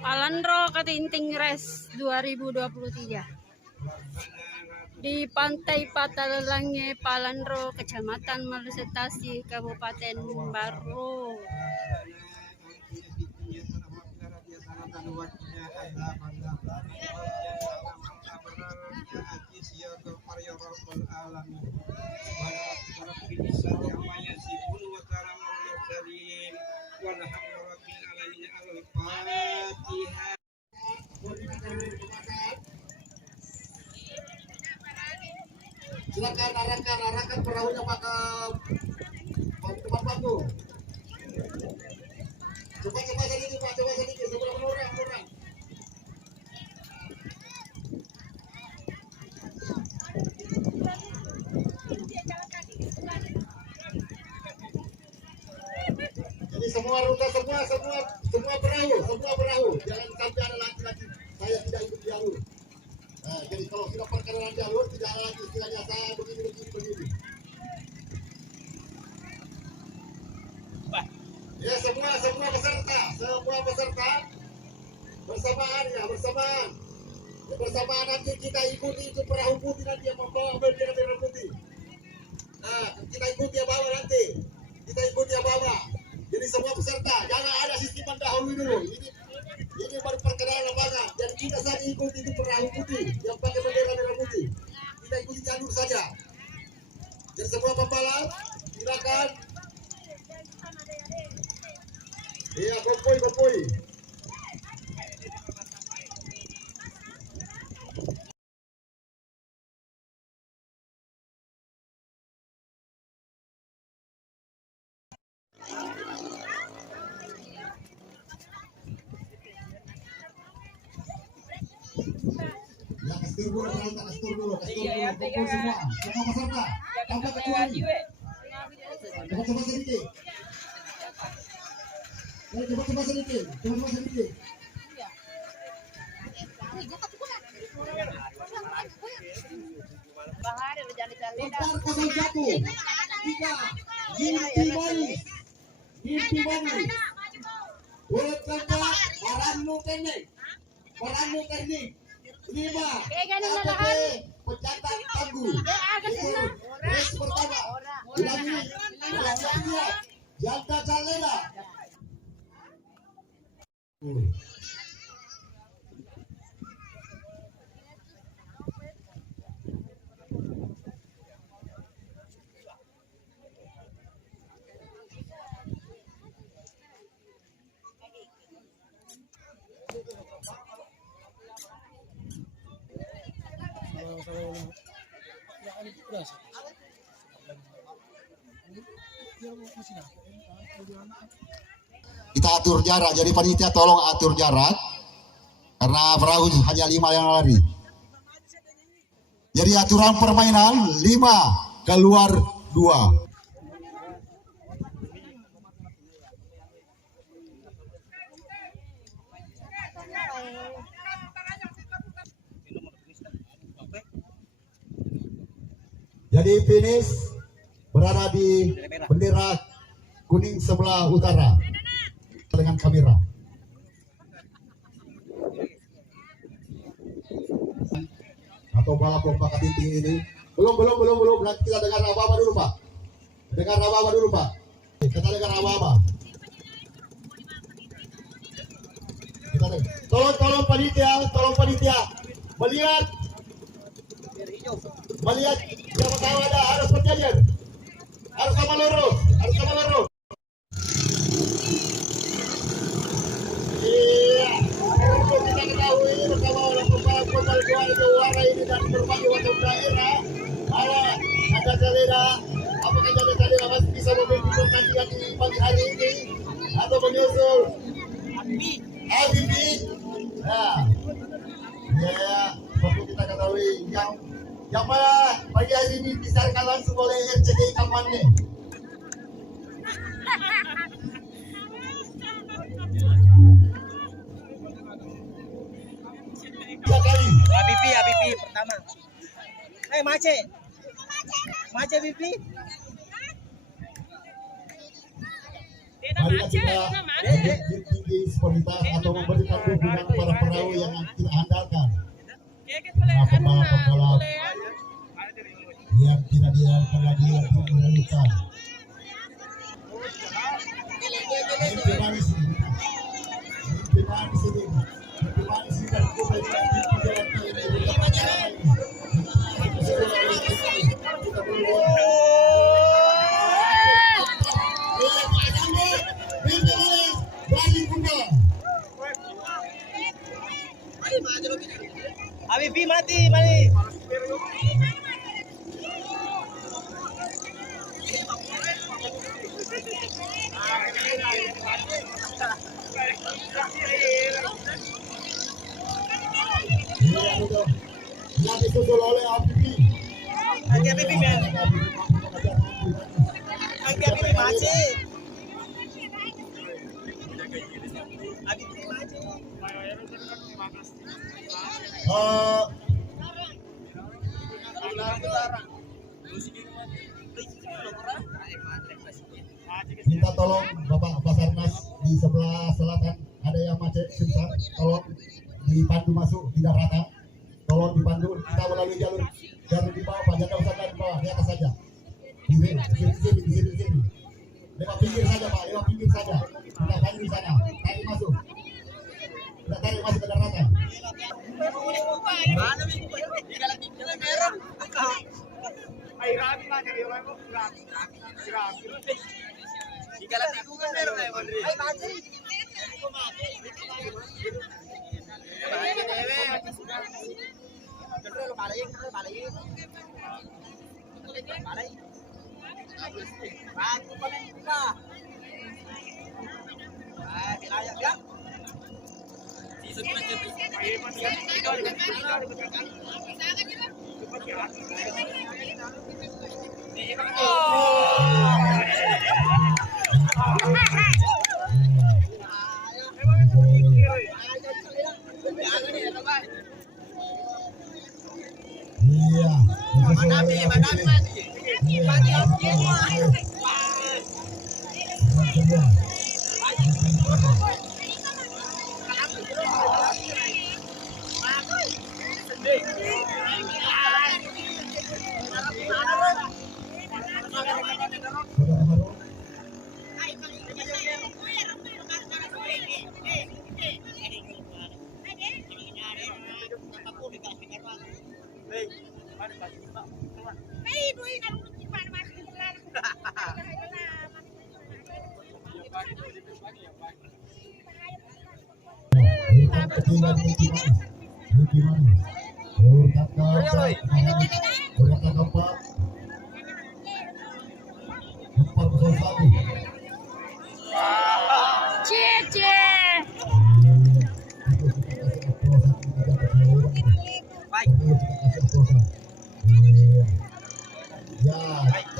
Palandro Katinting Res 2023 di Pantai Patalange, Palandro, Kecamatan Malusetasi, Kabupaten Baru. Silakan arahkan perahunya Pak ke tempat bangku. Coba sedikit Pak, coba sedikit, coba menurang. Jadi semua rute semua perahu, jangan sampai ada laki-laki saya tidak ikut jalur. Nah, jadi kalau sudah perkenalan jalur tidak ada lagi istilahnya saya begini. Ya semua peserta bersamaan. Ya, bersamaan nanti kita ikuti itu perahu putih nanti yang membawa bendera merah putih. Nah, kita ikuti yang bawa nanti. Jadi semua peserta jangan ada sistem mendahului dulu. Ini baru perkenalan lapangan dan kita saja ikuti itu perahu putih yang pakai bendera merah putih. Kita ikuti jalur saja. Dan semua pembalap silakan. Iya, kompoi. Ya, kasih dulu. Kompoi semua peserta. Tanpa kecuali. Coba sedikit. Coba sedikit. Lebar 01 3 Gimpi Manis Urut keempat Marannu Teknik 5 ATP Pencatatan Tangguh Res pertama ulangi Janta Calena. Kita atur jarak, jadi panitia tolong atur jarak karena perahu hanya 5 yang lari. Jadi aturan permainan 5 keluar 2. Jadi finish berada di bendera kuning sebelah utara dengan kamera. Atau balap lomba katinting ini belum. Nanti kita dengar apa dulu Pak. Kita dengar apa. Tolong panitia melihat yang pertama harus berjalan, harus sama lurus. Iya, untuk kita ketahui bersama oleh pembalap juara ini dari berbagai macam daerah. Ada Calera, apakah ada Calera masih bisa memimpin pertandingan di pagi hari ini atau menyusul Abibi? Nah, ya, perlu kita ketahui yang mana pagi hari ini disiarkan langsung oleh RCTI Kampanye. sama. Mace. Mace pipi. Marilah kita tinggi pemerintah atau memberikan dukungan para perahu yang kita andalkan. Nah, pembalap-pembalap yang tidak diandalkan lagi untuk mengeluhkan. Mimpi manis ini. Mimpi manis ini. Mimpi manis ini dan kita jalan ini. Kita perlu. Abi mati, mati. Yang disusul oleh Abibi. Abibi men. Abibi mati. Abibi mati. Minta tolong Bapak Basarnas di sebelah selatan ada yang macet pingsan, tolong dipandu masuk di daratan, tolong dipandu kita melalui jalur di bawah Pak, jangan usah di bawah, di atas saja, di sini, lewat pinggir saja Pak, lewat pinggir saja, kita pandu di sana, tarik masuk, kita tarik masuk ke daratan.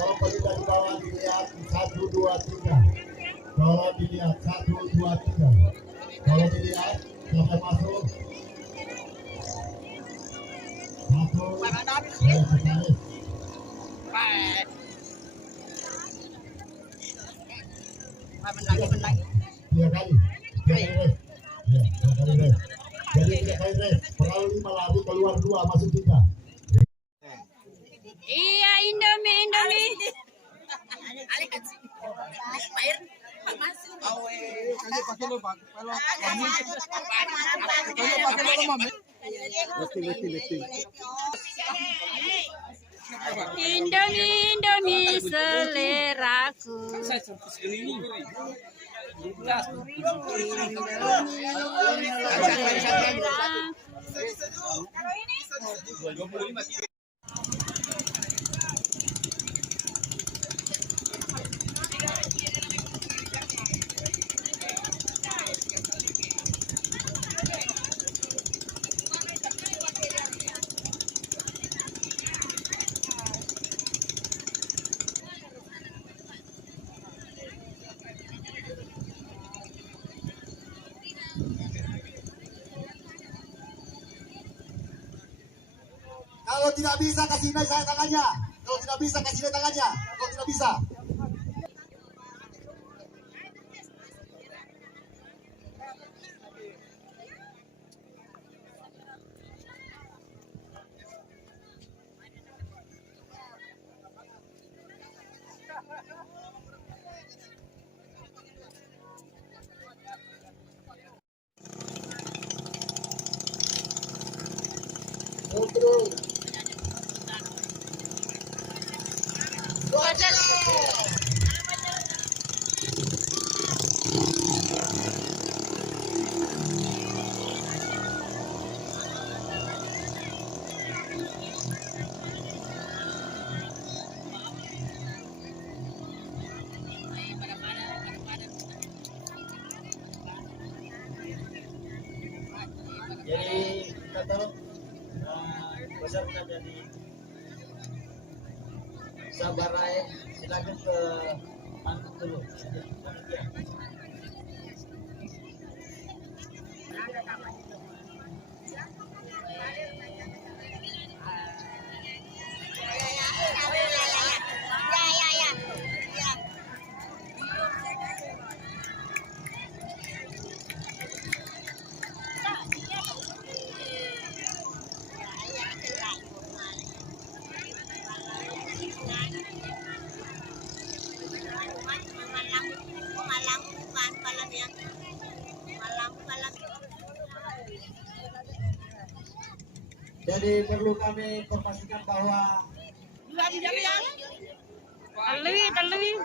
Kalau bagi dari bawah dilihat 1, 2, 3. Kalau dilihat 1, 2, 3. Kalau dilihat sampai masuk 3 kali. Jadi 3 kali race. Perahu 5 lari keluar 2 masuk 3. Iya, Indomie. Indomie seleraku. tidak bisa kasih naik saya tangannya. Kalau tidak bisa kasih naik tangannya. Kalau tidak bisa. Terus. Jadi kita tahu peserta dari Sabarai silakan ke panggung dulu. Panitia. Jadi perlu kami informasikan bahwa terlebih.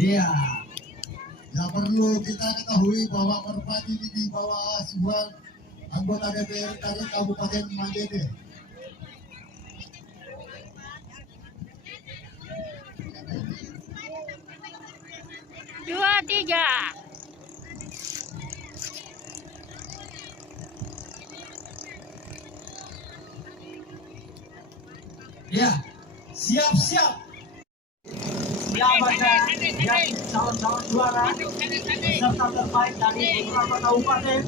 Iya, yang perlu kita ketahui bahwa Merpati ini di bawah sebuah anggota DPR dari Kabupaten Majene. Dua 3. Ya, siap-siap. Siapkan yang calon-calon juara serta terbaik dari beberapa kabupaten.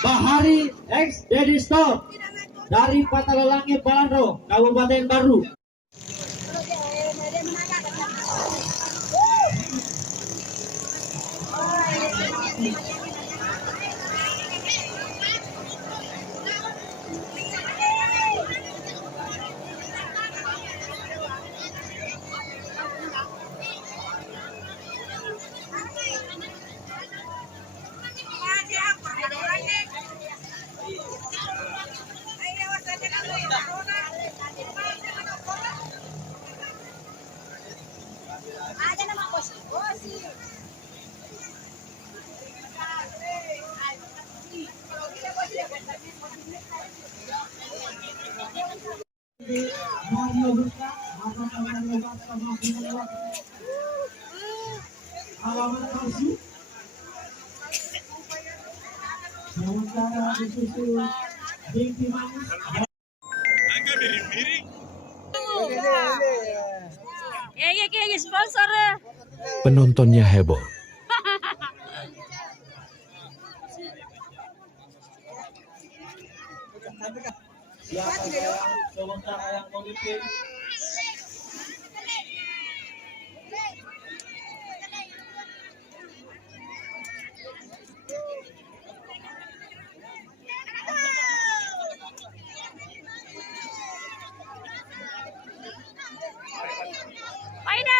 Bahari X Dedi Store dari Patalalangit Balandro, Kabupaten Baru. Ya, sponsor. Penontonnya heboh. Siapa sementara yang memimpin? Waida.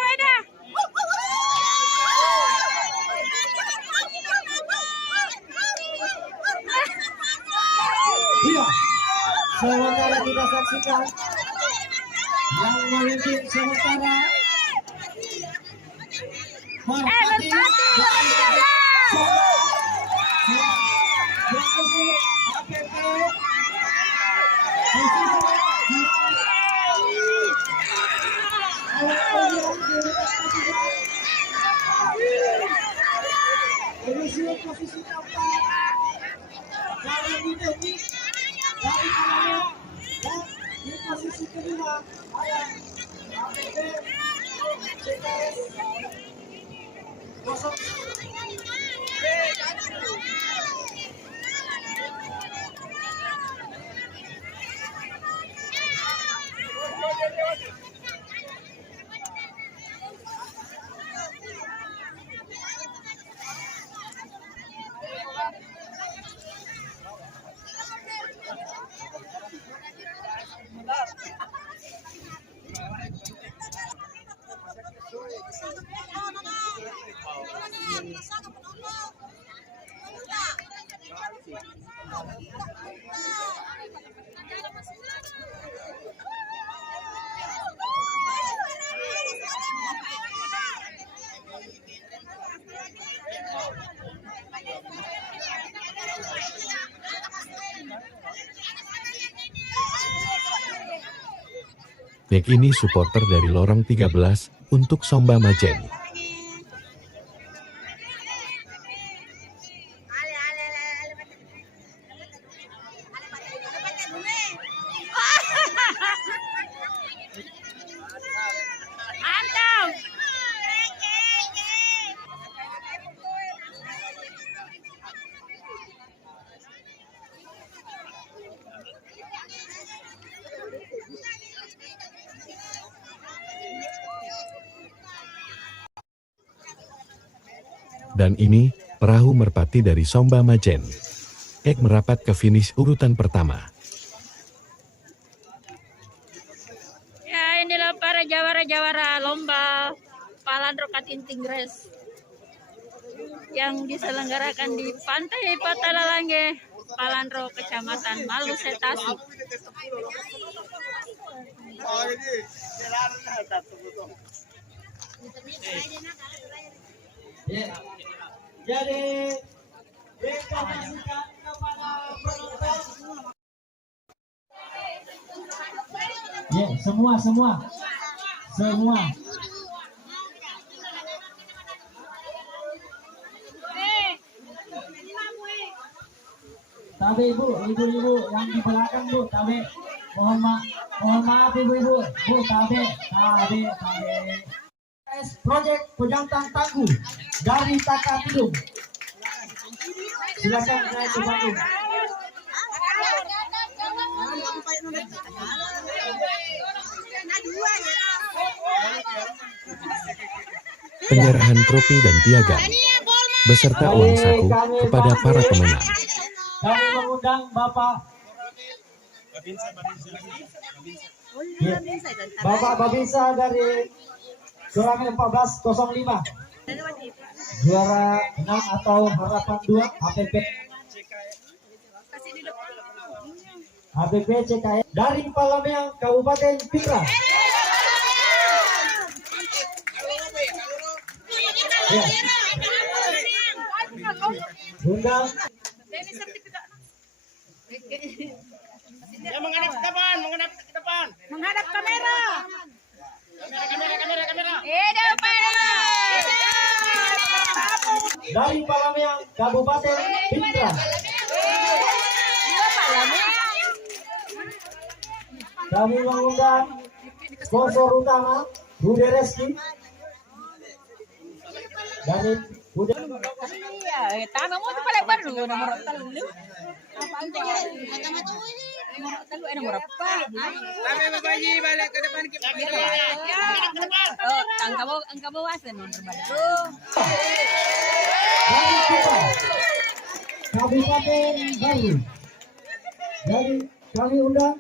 Iya. Sementara kita saksikan yang memimpin sementara Merpati posisi keempat dari teknik dari kalangan dan di posisi kedua ada APP CKS 0. Nek ini supporter dari Lorong 13 untuk Somba Majen. Mantap. Dan ini, perahu merpati dari Somba Majen. Ek merapat ke finish urutan pertama. Ya, inilah para jawara-jawara lomba Palandro Katinting Race yang diselenggarakan di Pantai Patalalangge, Palandro, Kecamatan Maluset Tasik. Jadi, informasikan kepada penonton Ya, semua. Tabe ibu yang di belakang bu, tabe. Mohon maaf ibu. Bu, tabe. Project Pejantan Tangguh dari Taka Tidung. Silakan naik ke panggung. Penyerahan trofi dan piagam beserta uang saku kepada para pemenang. Kami mengundang Bapak Babinsa dari Suramel 1405, juara 6 atau harapan 2 APP CKM dari Palameang Kabupaten Pindrang. Ya. Undang. Ya, menghadap ke depan. Menghadap kamera. Kamera. Dari Palameang Kabupaten Pindrang. Kami mengundang sponsor utama Bude Reski dari Bude. Iya, tangan mo ito pala baru nomor telu. Apa itu? Nomor telu nomor apa? Kami berbagi balik ke depan kita. Oh, angka bawasan nomor baru. Dari kita Kabupaten Baru. Jadi kami undang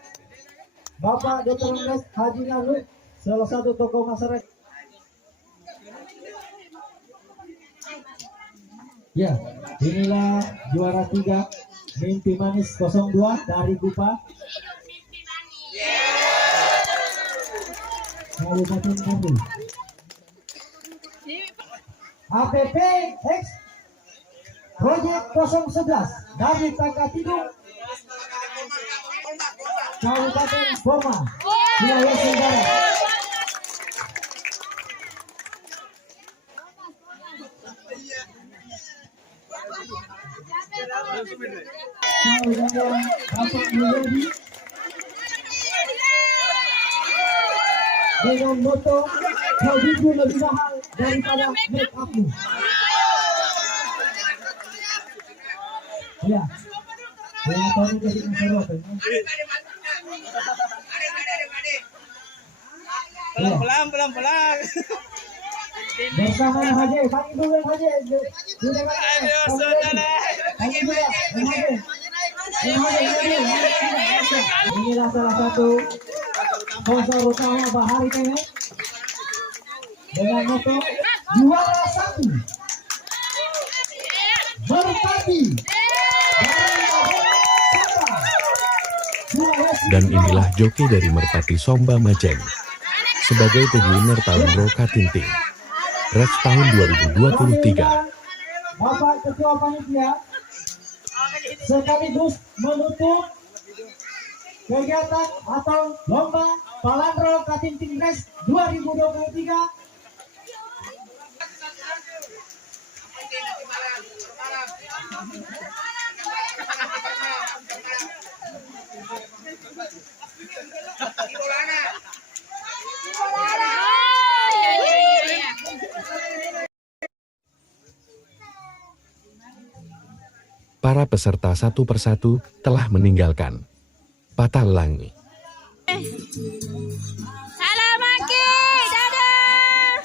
Bapak Dr. Andes Haji Nalu, salah satu tokoh masyarakat. Ya, inilah juara 3 Mimpi Manis 02 dari Gupa Kabupaten Bandung. APP X Project 011 dari Taka Tidung Kabupaten Boma, Sulawesi Barat. Bapak Muladi dengan moto kau jujur lebih mahal daripada make upmu. Ya, saya tahu jadi masalah. Pelan. Bersama Haji, panggil dulu Haji. Ayo, saudara. Inilah salah satu sponsor utama Bahari Tengah dengan moto juara 1 Merpati. Dan inilah joki dari Merpati Somba Majeng sebagai the winner tahun Roka Tinting Rex tahun 2023. Bapak Ketua Panitia sekaligus menutup kegiatan atau lomba Palandro Katinting Race 2023. Para peserta satu persatu telah meninggalkan Patalangi. Salamaki, dadah.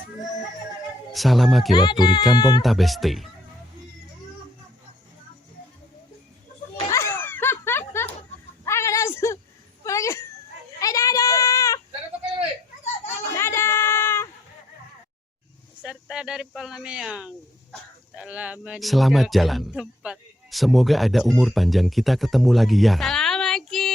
Salamaki Waturi Kampung Tabeste. Serta dari Palameang telah Selamat jalan. Tempat. Semoga ada umur panjang, kita ketemu lagi ya. Salamaki.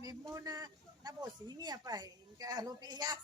Mimuna na boss, ini apa? Kalau pias